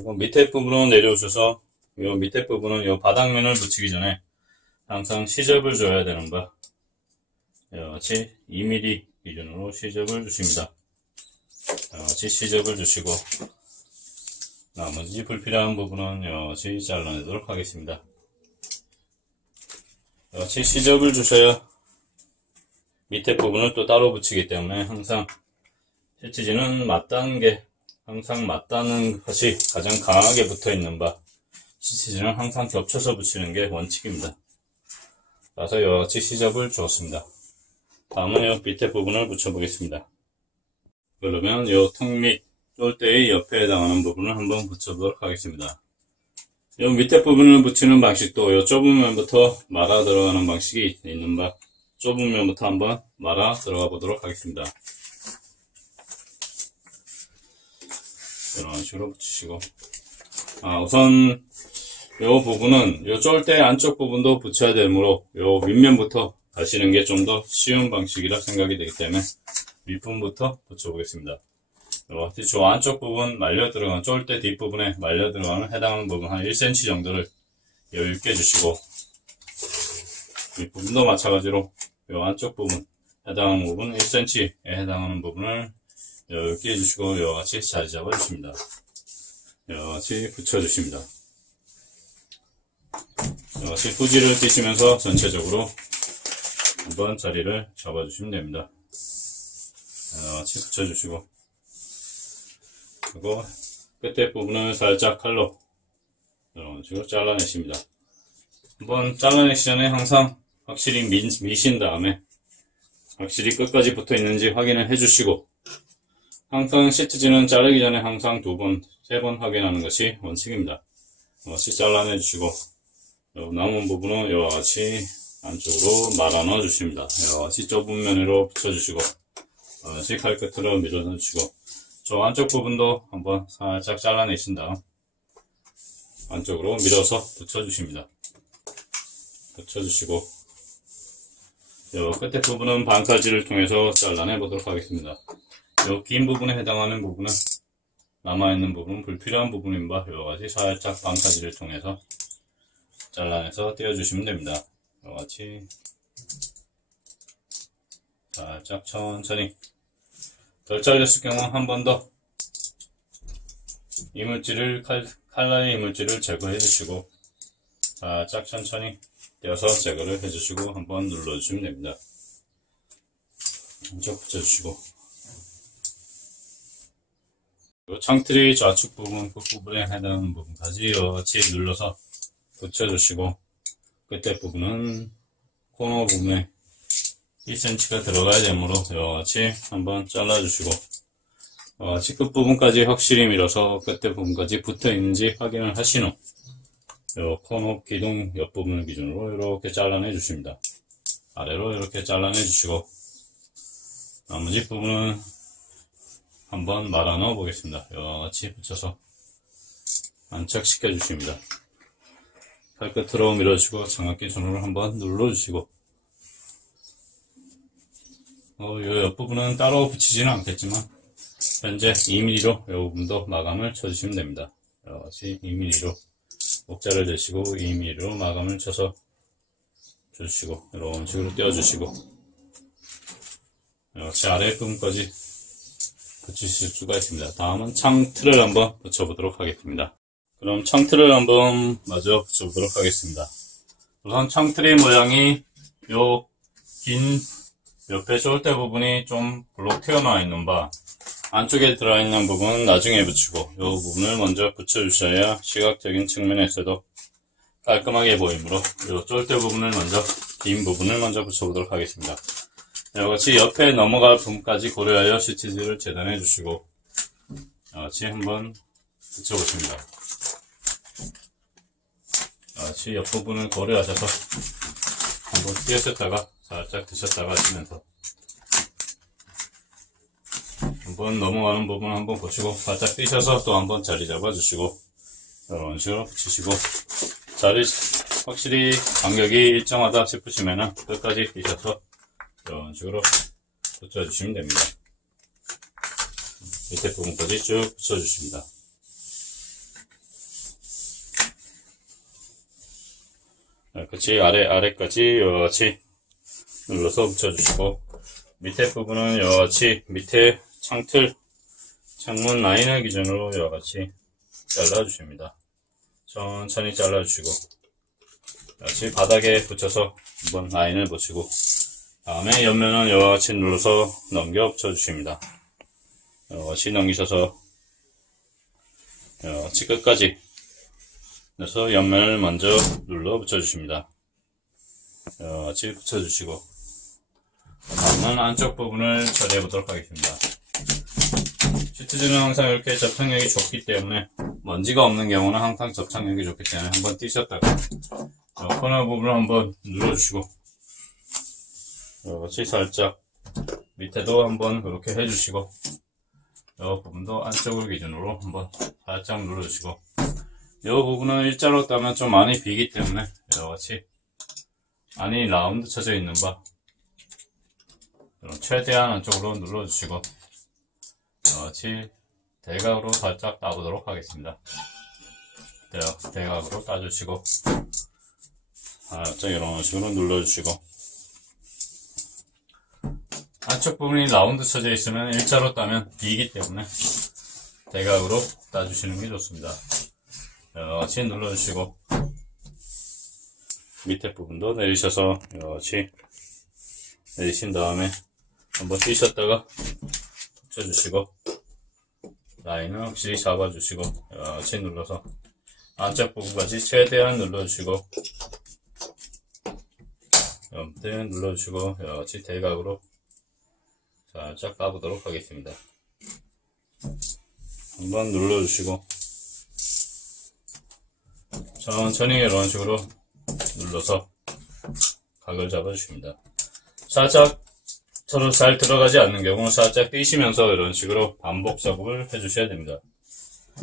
그리고 밑에 부분으로 내려오셔서 요 밑에 부분은 요 바닥면을 붙이기 전에 항상 시접을 줘야 되는 바 같이 2mm 기준으로 시접을 주십니다. 같이 시접을 주시고 나머지 불필요한 부분은 같이 잘라내도록 하겠습니다. 같이 시접을 주셔야 밑에 부분을 또 따로 붙이기 때문에 항상 시치지는 항상 맞닿는 것이 가장 강하게 붙어 있는 바 시치지는 항상 겹쳐서 붙이는 게 원칙입니다. 그래서 이같이 시접을 주었습니다. 다음은 이 밑에 부분을 붙여 보겠습니다. 그러면 이 턱 및 쫄대의 옆에 해당하는 부분을 한번 붙여보도록 하겠습니다. 이 밑에 부분을 붙이는 방식도 이 좁은 면부터 말아 들어가는 방식이 있는 바 좁은 면부터 한번 말아 들어가 보도록 하겠습니다. 이런 식으로 붙이시고 우선 이 부분은 이 쫄대 안쪽 부분도 붙여야 되므로 이 윗면부터 가시는 게 좀 더 쉬운 방식이라 생각이 되기 때문에 윗부분부터 붙여 보겠습니다. 저 안쪽 부분 말려 들어가는 쫄대 뒷부분에 말려 들어가는 해당하는 부분 한 1cm 정도를 여유 있게 주시고 윗부분도 마찬가지로 이 안쪽 부분 해당하는 부분 1cm에 해당하는 부분을 여유 있게 해주시고 이같이 자리 잡아 주십니다. 이같이 붙여 주십니다. 이같이 후지를 띄시면서 전체적으로 한번 자리를 잡아 주시면 됩니다. 이같이 붙여 주시고 그리고 끝에 부분을 살짝 칼로 이런 식으로 잘라내십니다. 한번 잘라내기 전에 항상 확실히 미신 다음에 확실히 끝까지 붙어 있는지 확인을 해주시고 항상 시트지는 자르기 전에 항상 2번, 3번 확인하는 것이 원칙입니다. 이같이 잘라내 주시고 남은 부분은 이와 같이 안쪽으로 말아 넣어 주십니다. 이와 같이 좁은 면으로 붙여주시고 이같이 칼끝으로 밀어 넣어 주시고 저 안쪽 부분도 한번 살짝 잘라내신 다음 안쪽으로 밀어서 붙여주십니다. 붙여주시고 요 끝에 부분은 반칼질을 통해서 잘라내 보도록 하겠습니다. 요 긴 부분에 해당하는 부분은 남아있는 부분은 불필요한 부분인 바 요같이 살짝 반칼질을 통해서 잘라내서 떼어주시면 됩니다. 요같이 살짝 천천히 덜 잘렸을 경우 한 번 더 이물질을 칼날의 이물질을 제거해 주시고 살짝 천천히 떼어서 제거를 해 주시고 한번 눌러 주시면 됩니다. 한쪽 붙여 주시고 창틀의 좌측 부분, 끝부분에 해당하는 부분까지 같이 눌러서 붙여 주시고 끝에 부분은 코너 부분에 1cm가 들어가야 되므로 이같이 한번 잘라 주시고 이같이 끝부분까지 확실히 밀어서 끝에 부분까지 붙어 있는지 확인을 하신 후 요 코너 기둥 옆부분을 기준으로 이렇게 잘라내 주십니다. 아래로 이렇게 잘라내 주시고 나머지 부분은 한번 말아 넣어 보겠습니다. 이같이 붙여서 안착시켜 주십니다. 팔끝으로 밀어주시고 장갑기 손으로 한번 눌러 주시고 이 옆부분은 따로 붙이지는 않겠지만 현재 2mm로 이 부분도 마감을 쳐주시면 됩니다. 이같이 2mm로 목자를 대시고 2mm로 마감을 쳐서 주시고 이런 식으로 떼어주시고 이같이 아랫부분까지 붙이실 수가 있습니다. 다음은 창틀을 한번 붙여보도록 하겠습니다. 그럼 창틀을 한번 마저 붙여보도록 하겠습니다. 우선 창틀의 모양이 요 긴 옆에 숄대 부분이 좀 볼록 튀어나와 있는 바 안쪽에 들어있는 부분은 나중에 붙이고 이 부분을 먼저 붙여주셔야 시각적인 측면에서도 깔끔하게 보이므로 이 쫄대 부분을 먼저 긴 부분을 먼저 붙여보도록 하겠습니다. 이같이 옆에 넘어갈 부분까지 고려하여 시치즈를 재단해 주시고 이같이 한번 붙여보십니다. 이같이 옆부분을 고려하셔서 한번 띄우셨다가 살짝 드셨다가 하시면서 한번 넘어가는 부분 한번 보시고 살짝 띄셔서 또 한번 자리 잡아 주시고 이런 식으로 붙이시고 자리 확실히 간격이 일정하다 싶으시면은 끝까지 띄셔서 이런 식으로 붙여주시면 됩니다. 밑에 부분까지 쭉 붙여주십니다. 끝이 아래까지 이같이 눌러서 붙여주시고, 밑에 부분은 이같이 밑에 창문 라인을 기준으로 이같이 잘라주십니다. 천천히 잘라주시고, 이같이 바닥에 붙여서 한번 라인을 붙이고, 다음에 옆면은 이같이 눌러서 넘겨 붙여주십니다. 이같이 넘기셔서 이같이 끝까지 그래서 옆면을 먼저 눌러 붙여주십니다. 이같이 붙여주시고, 다음은 안쪽 부분을 처리해 보도록 하겠습니다. 시트지는 항상 이렇게 접착력이 좋기 때문에, 먼지가 없는 경우는 항상 접착력이 좋기 때문에 한번 띄셨다가 코너 부분을 한번 눌러주시고, 이같이 살짝 밑에도 한번 그렇게 해주시고, 이 부분도 안쪽을 기준으로 한번 살짝 눌러주시고, 이 부분은 일자로 따면 좀 많이 비기 때문에 이같이 안이 라운드 쳐져 있는 바 최대한 안쪽으로 눌러주시고, 이같이 대각으로 살짝 따보도록 하겠습니다. 대각으로 따주시고, 살짝 이런 식으로 눌러주시고, 안쪽 부분이 라운드 쳐져 있으면 일자로 따면 비기 때문에 대각으로 따주시는 게 좋습니다. 이같이 눌러주시고, 밑에 부분도 내리셔서 이같이 내리신 다음에 한번 띄셨다가 붙여주시고, 라인을 확실히 잡아주시고, 이같이 눌러서 안쪽 부분까지 최대한 눌러주시고, 옆에 눌러주시고, 이같이 대각으로 살짝 까보도록 하겠습니다. 한번 눌러주시고, 천천히 이런 식으로 눌러서 각을 잡아주십니다. 살짝 서로 잘 들어가지 않는 경우는 살짝 띄시면서 이런 식으로 반복 작업을 해주셔야 됩니다.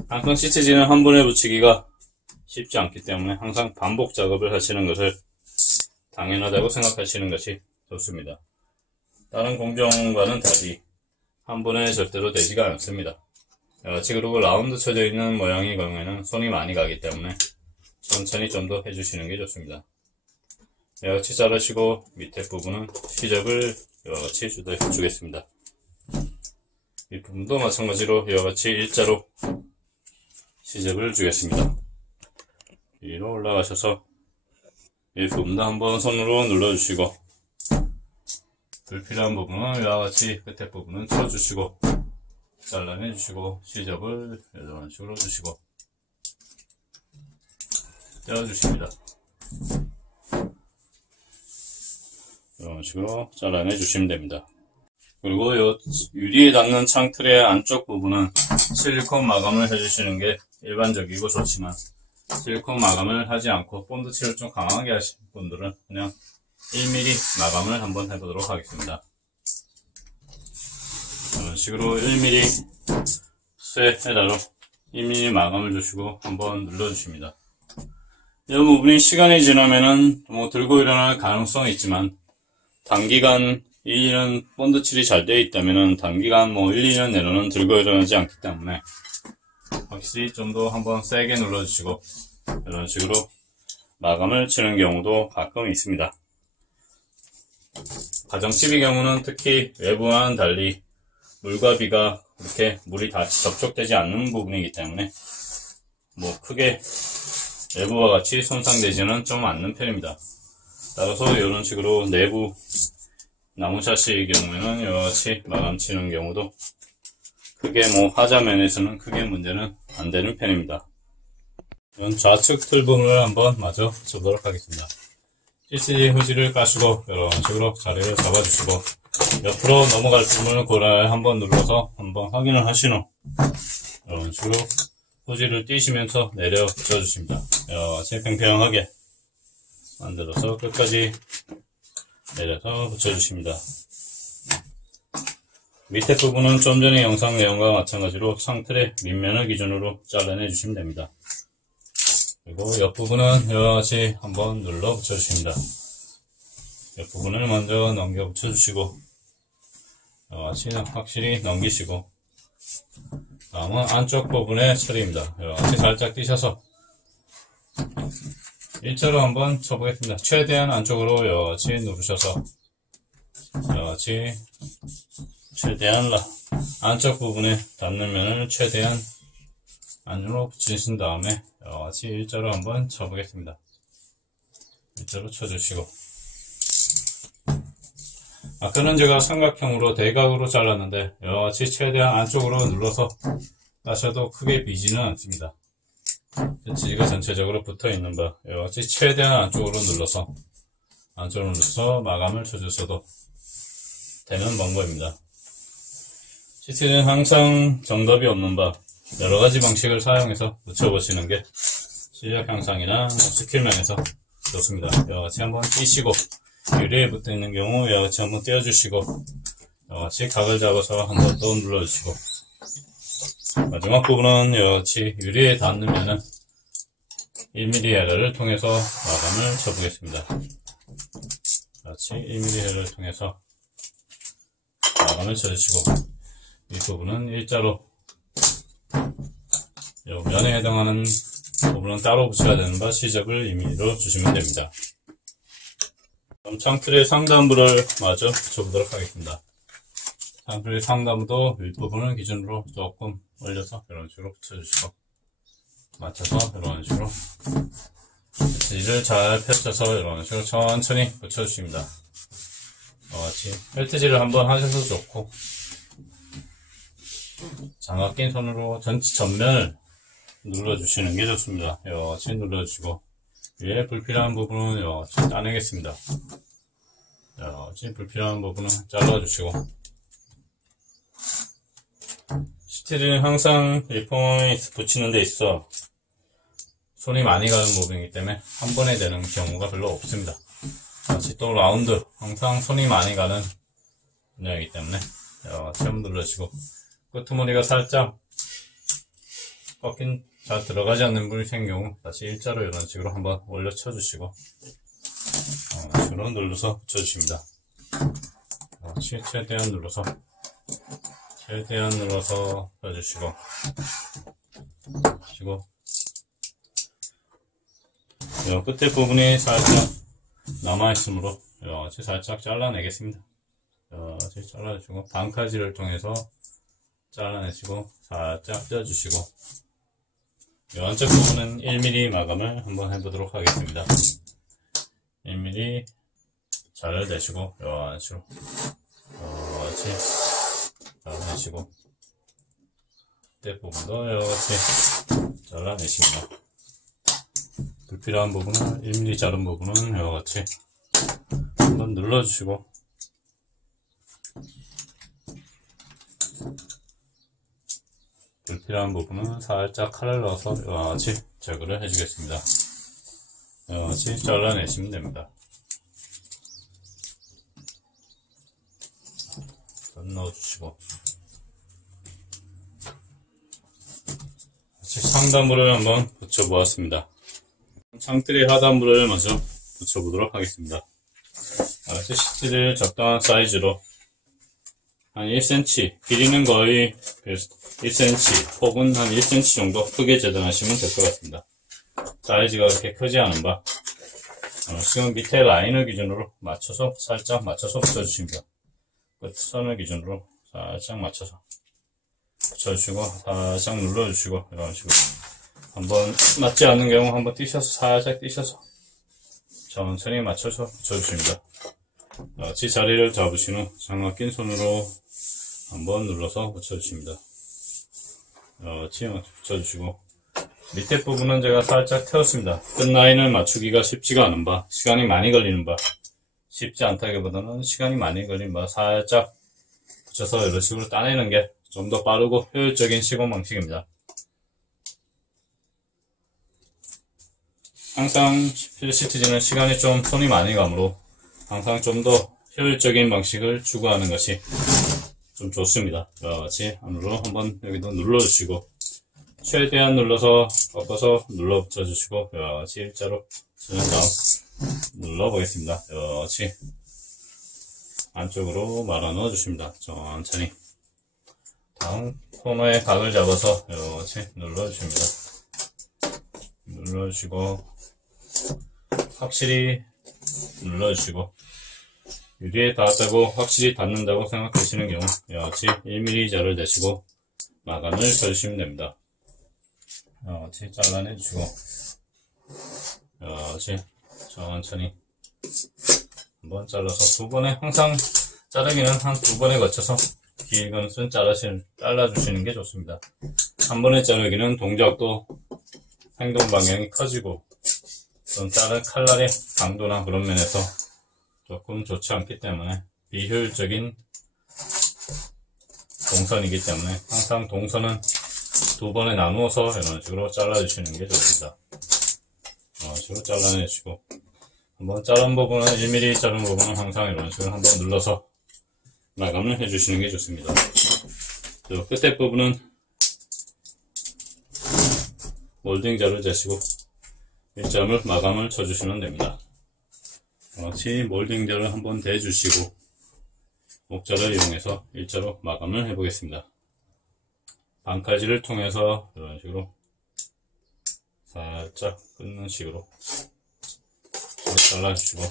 항상 시트지는 한 번에 붙이기가 쉽지 않기 때문에 항상 반복 작업을 하시는 것을 당연하다고 생각하시는 것이 좋습니다. 다른 공정과는 달리 한 번에 절대로 되지가 않습니다. 이같이 그리고 라운드 쳐져 있는 모양의 경우에는 손이 많이 가기 때문에 천천히 좀 더 해주시는 게 좋습니다. 이같이 자르시고, 밑에 부분은 시접을 이같이 주겠습니다. 이 부분도 마찬가지로 이같이 일자로 시접을 주겠습니다. 위로 올라가셔서 이 부분도 한번 손으로 눌러주시고, 불필요한 부분은 이와 같이 끝에 부분은 쳐주시고, 잘라내주시고, 시접을 이런 식으로 주시고, 떼어주십니다. 이런 식으로 잘라내주시면 됩니다. 그리고 이 유리에 닿는 창틀의 안쪽 부분은 실리콘 마감을 해주시는 게 일반적이고 좋지만, 실리콘 마감을 하지 않고 본드칠을 좀 강하게 하신 분들은 그냥 1mm 마감을 한번 해보도록 하겠습니다. 이런 식으로 1mm 쇠 헤라로 1mm 마감을 주시고 한번 눌러주십니다. 이 부분이 시간이 지나면은 들고 일어날 가능성이 있지만, 단기간 1년 본드칠이 잘 되어 있다면은 단기간 1, 2년 내로는 들고 일어나지 않기 때문에 확실히 좀 더 한번 세게 눌러주시고, 이런 식으로 마감을 치는 경우도 가끔 있습니다. 가정집의 경우는 특히 외부와는 달리 물과 비가 그렇게 물이 다 접촉되지 않는 부분이기 때문에 크게 외부와 같이 손상되지는 좀 않는 편입니다. 따라서 이런 식으로 내부 나무 샤시의 경우에는 이같이 마감 치는 경우도 크게 하자 면에서는 크게 문제는 안 되는 편입니다. 이런 좌측 틀 부분을 한번 마저 쳐보도록 하겠습니다. CCD 후지를 까시고 이런 식으로 자리를 잡아주시고, 옆으로 넘어갈 부분을 고라에 한번 눌러서 한번 확인을 하신 후 이런 식으로 후지를 띄시면서 내려 붙여주십니다. 이렇게 평평하게 만들어서 끝까지 내려서 붙여주십니다. 밑에 부분은 좀 전의 영상 내용과 마찬가지로 창틀의 밑면을 기준으로 잘라내 주시면 됩니다. 그리고 옆부분은 이같이 한번 눌러 붙여주십니다. 옆부분을 먼저 넘겨 붙여주시고, 이같이 확실히 넘기시고, 다음은 안쪽 부분의 처리입니다. 이같이 살짝 띄셔서 일자로 한번 쳐보겠습니다. 최대한 안쪽으로 여치 누르셔서 여치 최대한 안쪽 부분에 닿는 면을 최대한 안으로 붙이신 다음에 여치 일자로 한번 쳐보겠습니다. 일자로 쳐주시고, 아까는 제가 삼각형으로 대각으로 잘랐는데 여치 최대한 안쪽으로 눌러서 따셔도 크게 비지는 않습니다. 지지가 전체적으로 붙어있는 바 여치 최대한 안쪽으로 눌러서 마감을 쳐주셔도 되는 방법입니다. CT는 항상 정답이 없는 바 여러가지 방식을 사용해서 붙여보시는 게 실력 향상이나 스킬면에서 좋습니다. 여같이 한번 띄시고, 유리에 붙어있는 경우 여같이 한번 떼어주시고, 여같이 각을 잡아서 한 번 더 눌러주시고, 마지막 부분은 여같이 유리에 닿는 면은 1mm 헤러를 통해서 마감을 쳐보겠습니다. 여같이 1mm 헤러를 통해서 마감을 쳐주시고, 이 부분은 일자로 면에 해당하는 부분은 따로 붙여야 되는 바 시접을 임의로 주시면 됩니다. 그럼 창틀의 상단부를 마저 붙여보도록 하겠습니다. 창틀의 상단부도 윗부분을 기준으로 조금 올려서 이런 식으로 붙여주시고, 맞춰서 이런 식으로 벨트지를 잘 펼쳐서 이런 식으로 천천히 붙여주십니다. 같이 벨트지를 한번 하셔도 좋고, 장갑 낀 손으로 전면을 눌러주시는 게 좋습니다. 여같이 눌러주시고, 위에 불필요한 부분은 여같이 따내겠습니다. 여같이 불필요한 부분은 잘라주시고, CT를 항상 리폼에 붙이는 데 있어 손이 많이 가는 부분이기 때문에 한 번에 되는 경우가 별로 없습니다. 여같이 또 라운드, 항상 손이 많이 가는 분야이기 때문에 여같이 한번 눌러주시고, 끄트머리가 살짝 잘 들어가지 않는 부분이 생긴 경우 다시 일자로 이런 식으로 한번 올려 쳐주시고, 식으로 눌러서 붙여주십니다. 최대한 눌러서 펴주시고, 요 끝에 부분이 살짝 남아있으므로 여같이 살짝 잘라내겠습니다. 여같이 잘라주시고, 반칼질을 통해서 잘라내시고 살짝 펴주시고, 이 안쪽 부분은 1mm 마감을 한번 해보도록 하겠습니다. 1mm 잘 내시고 이런 식으로 여같이 잘라내시고, 끝 부분도 여같이 잘라내십니다. 불필요한 부분은 1mm 자른 부분은 여같이 한번 눌러주시고, 불필요한 부분은 살짝 칼을 넣어서 여같이 제거를 해주겠습니다. 여같이 잘라내시면 됩니다. 넣어주시고, 상단부를 한번 붙여보았습니다. 창틀의 하단부를 먼저 붙여보도록 하겠습니다. CT를 적당한 사이즈로 한 1cm, 길이는 거의 1cm 혹은 한 1cm 정도 크게 재단하시면 될 것 같습니다. 사이즈가 그렇게 크지 않은 바 지금 밑에 라인을 기준으로 살짝 맞춰서 붙여주십니다. 끝선을 기준으로 살짝 맞춰서 붙여주시고, 살짝 눌러주시고, 이런 식으로 한번 맞지 않는 경우 한번 살짝 뛰셔서 천천히 맞춰서 붙여주십니다. 같이 자리를 잡으신 후 장갑 낀 손으로 한번 눌러서 붙여주십니다. 같이 붙여주시고, 밑에 부분은 제가 살짝 태웠습니다. 끝 라인을 맞추기가 쉽지가 않은 바, 시간이 많이 걸리는 바, 쉽지 않다기보다는 시간이 많이 걸린 바 살짝 붙여서 이런 식으로 따내는 게 좀 더 빠르고 효율적인 시공 방식입니다. 항상 CT지는 시간이 좀 손이 많이 가므로 항상 좀 더 효율적인 방식을 추구하는 것이 좀 좋습니다. 같이 안으로 한번 여기도 눌러주시고, 최대한 눌러서 꺾어서 눌러 붙여주시고, 같이 일자로 쓰는 다음 눌러보겠습니다. 같이 안쪽으로 말아 넣어주십니다. 천천히. 다음 코너에 각을 잡아서 같이 눌러주십니다. 눌러주시고, 확실히 눌러주시고, 유리에 닿았다고 확실히 닿는다고 생각하시는 경우 이와 같이 1mm 자를 대시고 마감을 쳐주시면 됩니다. 이와 같이 잘라내주시고, 이와 같이 천천히 한번 잘라서 두 번에, 항상 자르기는 한 두 번에 거쳐서 긴 것은 잘라주시는 게 좋습니다. 한 번에 자르기는 동작도 행동 방향이 커지고 좀 다른 칼날의 강도나 그런 면에서 조금 좋지 않기 때문에 비효율적인 동선이기 때문에 항상 동선은 두 번에 나누어서 이런 식으로 잘라주시는 게 좋습니다. 이런 식으로 잘라내주시고, 한번 자른 부분은 1mm 자른 부분은 항상 이런 식으로 한번 눌러서 마감을 해주시는 게 좋습니다. 또 끝에 부분은 몰딩 자를 재시고 일자를 마감을 쳐주시면 됩니다. 같이 몰딩 자를 한번 대주시고 목자를 이용해서 일자로 마감을 해보겠습니다. 반칼질을 통해서 이런 식으로 살짝 끊는 식으로 잘라주시고,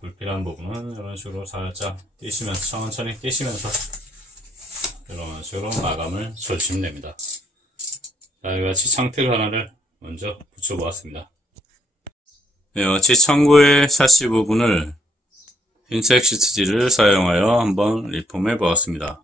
불필요한 부분은 이런 식으로 살짝 띄시면서, 천천히 띄시면서 이런 식으로 마감을 쳐주시면 됩니다. 자, 이같이 창틀 하나를 먼저 붙여보았습니다. 이같이 창구의 샤시 부분을 흰색 시트지를 사용하여 한번 리폼해 보았습니다.